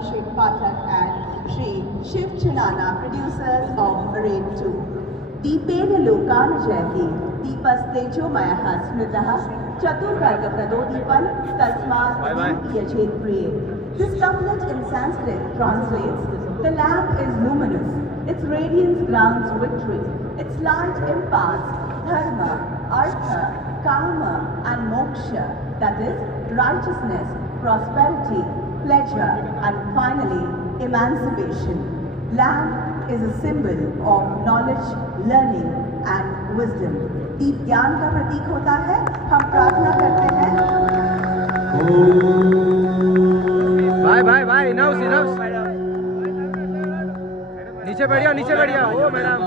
Abhishek Pathak and Shri Shiv Chinana, producers of Raid 2. Deepena Lokana Jayati, Deepas Tejomaya Smritaha, Chaturvarga Pradodipan, Tasmat Yachet Priye. This couplet in Sanskrit translates, the lamp is luminous, its radiance grounds victory, its light imparts dharma, artha, kama and moksha, that is, righteousness, prosperity, pleasure and finally emancipation. Lamp is a symbol of knowledge, learning and wisdom. दीप ज्ञान का प्रतीक होता है. हम प्रार्थना करते हैं. भाई enough नीचे बढ़िया ओ मैडम.